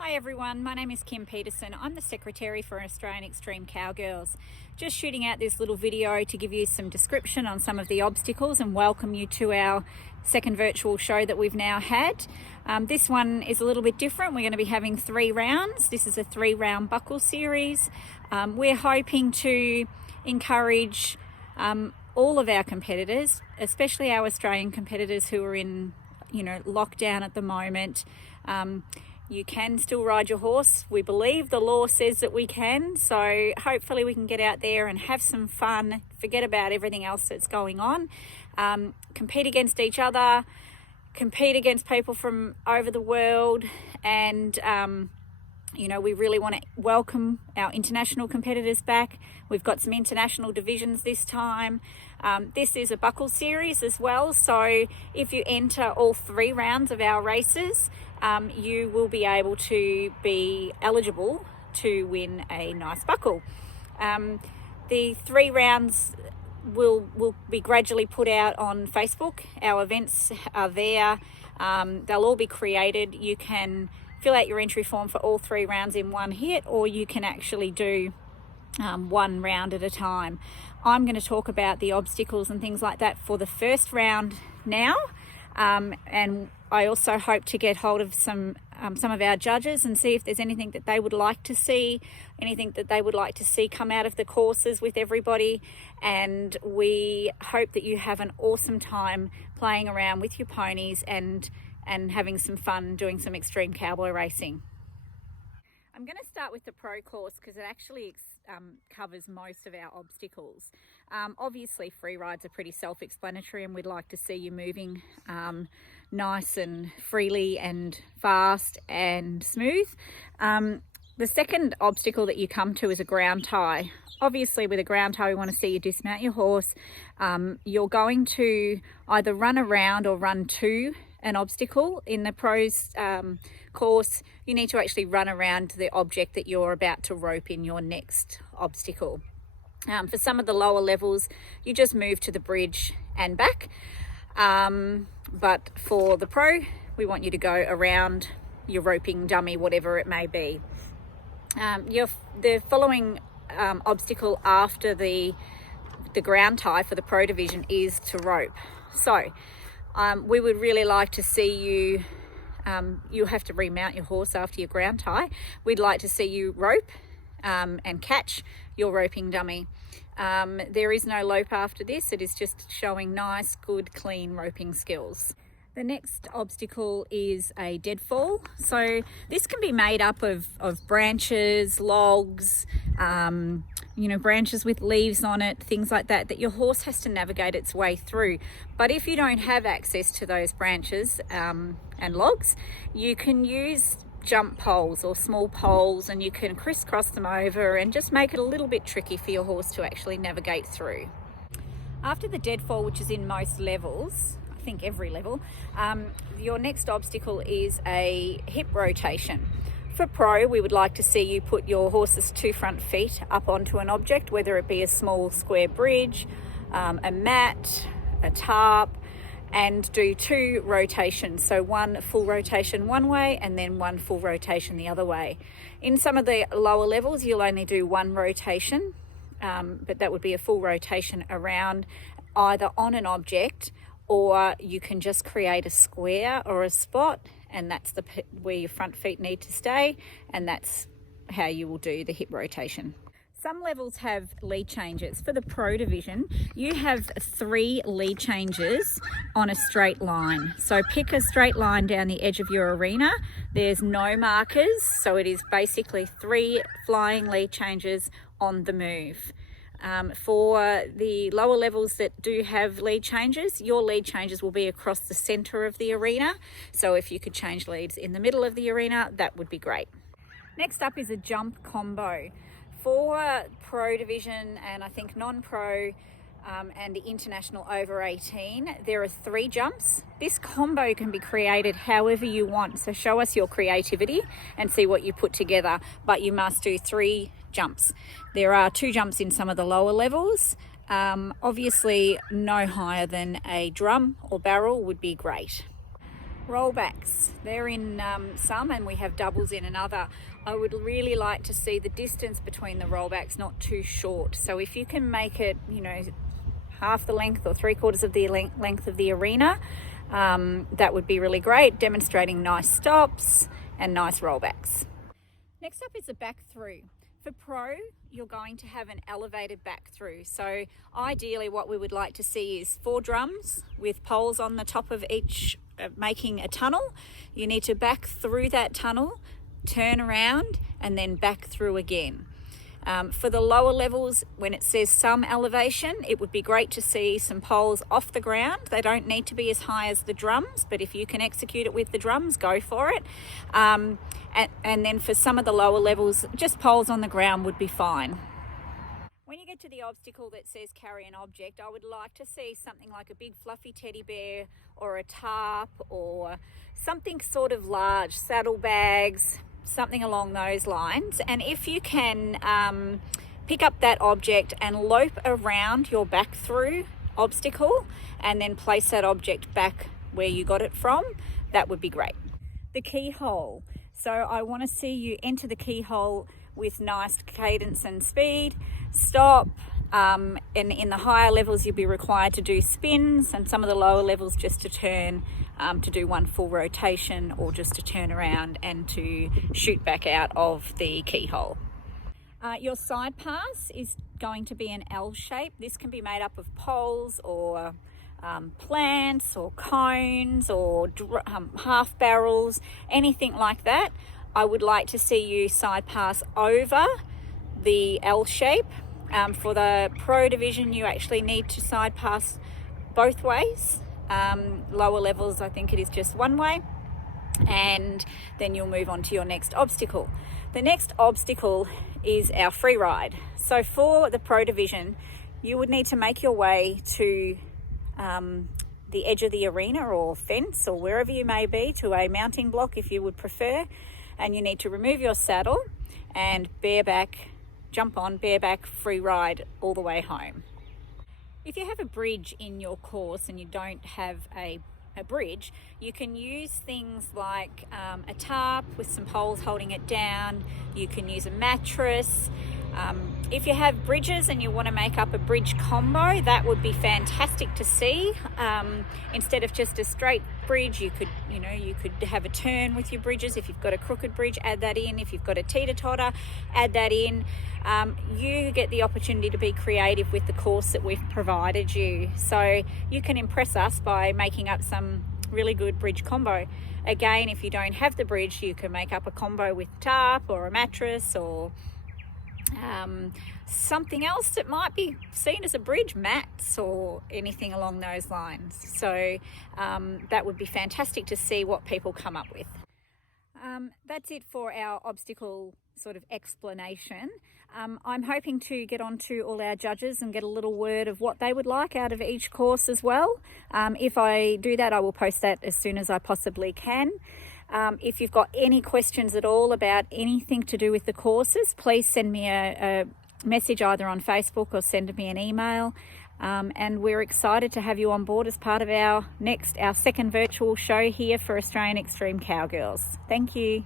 Hi everyone, my name is Kim Peterson. I'm the Secretary for Australian Extreme Cowgirls. Just shooting out this little video to give you some description on some of the obstacles and welcome you to our second virtual show that we've now had. This one is a little bit different. We're going to be having 3 rounds. This is a 3-round buckle series. We're hoping to encourage all of our competitors, especially our Australian competitors who are in lockdown at the moment. You can still ride your horse. We believe the law says that we can, so hopefully we can get out there and have some fun, forget about everything else that's going on, compete against each other, compete against people from over the world, and we really want to welcome our international competitors back. We've got some international divisions this time. This is a buckle series as well, so if you enter all 3 rounds of our races, you will be able to be eligible to win a nice buckle. The 3 rounds will be gradually put out on Facebook. Our events are there. They'll all be created. You can fill out your entry form for all 3 rounds in one hit, or you can actually do 1 round at a time. I'm going to talk about the obstacles and things like that for the first round now, and I also hope to get hold of some of our judges and see if there's anything that they would like to see, come out of the courses with everybody. And we hope that you have an awesome time playing around with your ponies and having some fun doing some extreme cowboy racing. I'm going to start with the pro course because it actually covers most of our obstacles. Obviously free rides are pretty self-explanatory, and we'd like to see you moving nice and freely and fast and smooth. The second obstacle that you come to is a ground tie. Obviously with a ground tie we want to see you dismount your horse. You're going to either run around or run to an obstacle. In the pros course, you need to actually run around the object that you're about to rope in your next obstacle. For some of the lower levels, you just move to the bridge and back. But for the pro, we want you to go around your roping dummy, whatever it may be. The following obstacle after the ground tie for the pro division is to rope. So we would really like to see you, you'll have to remount your horse after your ground tie. We'd like to see you rope and catch your roping dummy. There is no lope after this. It is just showing nice, good, clean roping skills. The next obstacle is a deadfall. So this can be made up of branches, logs, branches with leaves on it, things like that your horse has to navigate its way through. But if you don't have access to those branches and logs, you can use jump poles or small poles, and you can crisscross them over and just make it a little bit tricky for your horse to actually navigate through. After the deadfall, which is in most levels, I think every level, your next obstacle is a hip rotation. For pro, we would like to see you put your horse's 2 front feet up onto an object, whether it be a small square bridge, a mat, a tarp, and do 2 rotations. So 1 full rotation one way and then 1 full rotation the other way. In some of the lower levels, you'll only do 1 rotation, but that would be a full rotation around either on an object, or you can just create a square or a spot, and that's where your front feet need to stay, and that's how you will do the hip rotation. Some levels have lead changes. For the pro division, you have 3 lead changes on a straight line. So pick a straight line down the edge of your arena. There's no markers, so it is basically 3 flying lead changes on the move. For the lower levels that do have lead changes, your lead changes will be across the center of the arena. So if you could change leads in the middle of the arena, that would be great. Next up is a jump combo. For pro division and I think non-pro and the international over 18, there are 3 jumps. This combo can be created however you want. So show us your creativity and see what you put together, but you must do 3 jumps. There are 2 jumps in some of the lower levels. Obviously no higher than a drum or barrel would be great. Rollbacks, they're in some and we have doubles in another. I would really like to see the distance between the rollbacks not too short. So if you can make it, you know, half the length or 3/4 of the length of the arena, that would be really great, demonstrating nice stops and nice rollbacks. Next up is the back through. For pro, you're going to have an elevated back through. So ideally what we would like to see is 4 drums with poles on the top of each, making a tunnel. You need to back through that tunnel, turn around, and then back through again. For the lower levels, when it says some elevation, it would be great to see some poles off the ground. They don't need to be as high as the drums, but if you can execute it with the drums, go for it. And then for some of the lower levels, just poles on the ground would be fine. When you get to the obstacle that says carry an object, I would like to see something like a big fluffy teddy bear or a tarp or something sort of large, saddlebags, something along those lines. And if you can pick up that object and lope around your back through obstacle and then place that object back where you got it from, that would be great. The keyhole. So I want to see you enter the keyhole with nice cadence and speed, stop, and in the higher levels you'll be required to do spins, and some of the lower levels just to turn, to do one full rotation or just to turn around and to shoot back out of the keyhole. Your side pass is going to be an L shape. This can be made up of poles or plants or cones or half barrels, anything like that. I would like to see you side pass over the L shape. For the pro division, you actually need to side pass both ways. Lower levels, I think it is just one way, and then you'll move on to your next obstacle. The next obstacle is our free ride. So for the pro division, you would need to make your way to the edge of the arena or fence or wherever you may be, to a mounting block if you would prefer, and you need to remove your saddle and bareback, jump on, bareback, free ride all the way home. If you have a bridge in your course and you don't have a bridge, you can use things like a tarp with some poles holding it down. You can use a mattress. If you have bridges and you want to make up a bridge combo, that would be fantastic to see. Instead of just a straight bridge, you could have a turn with your bridges. If you've got a crooked bridge, add that in. If you've got a teeter-totter, add that in. You get the opportunity to be creative with the course that we've provided you. So you can impress us by making up some really good bridge combo. Again, if you don't have the bridge, you can make up a combo with tarp or a mattress or something else that might be seen as a bridge, mats or anything along those lines. So that would be fantastic to see what people come up with. That's it for our obstacle sort of explanation. I'm hoping to get on to all our judges and get a little word of what they would like out of each course as well. If I do that, I will post that as soon as I possibly can. If you've got any questions at all about anything to do with the courses, please send me a message either on Facebook or send me an email. And we're excited to have you on board as part of our second virtual show here for Australian Extreme Cowgirls. Thank you.